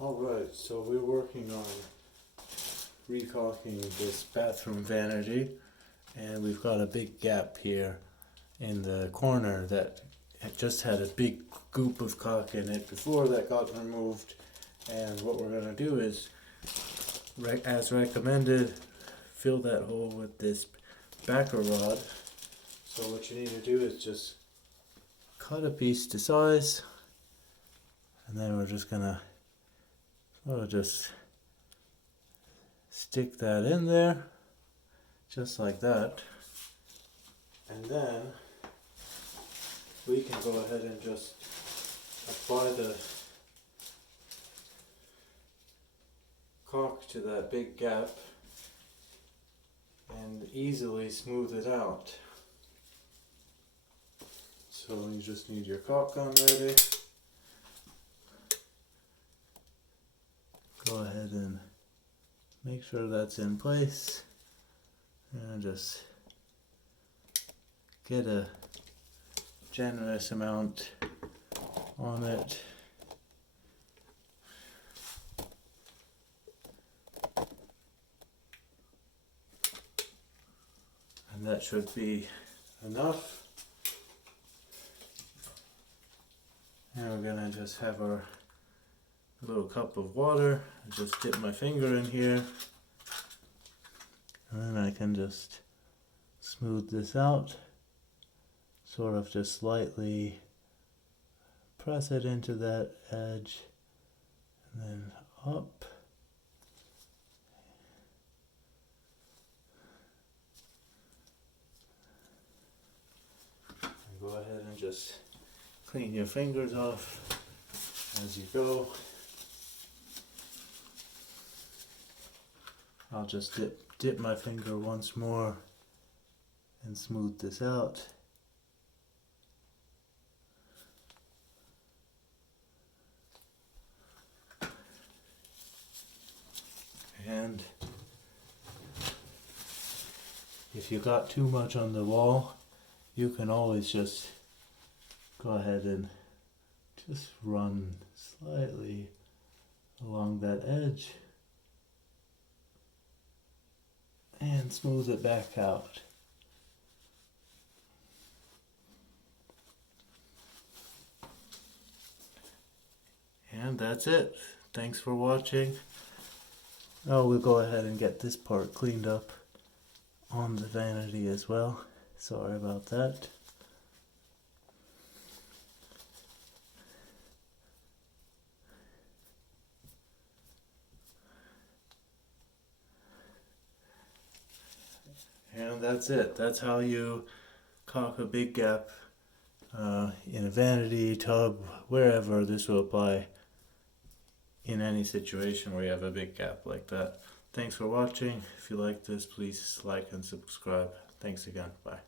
Alright, so we're working on recaulking this bathroom vanity, and we've got a big gap here in the corner that it just had a big goop of caulk in it before that got removed. And what we're going to do is, as recommended, fill that hole with this backer rod. So what you need to do is just cut a piece to size, and then we're just going to just stick that in there, just like that. And then we can go ahead and just apply the caulk to that big gap and easily smooth it out. So you just need your caulk gun ready. Go ahead and make sure that's in place, and just get a generous amount on it. And that should be enough. And we're gonna just have our little cup of water. I just dip my finger in here, and then I can just smooth this out, sort of just slightly press it into that edge, and then up. And go ahead and just clean your fingers off as you go. I'll just dip my finger once more and smooth this out. And if you got too much on the wall, you can always just go ahead and just run slightly along that edge and smooth it back out. And that's it. Thanks for watching. Now we'll go ahead and get this part cleaned up on the vanity as well. Sorry about that. And that's it. That's how you caulk a big gap in a vanity, tub, wherever. This will apply in any situation where you have a big gap like that. Thanks for watching. If you like this, please like and subscribe. Thanks again. Bye.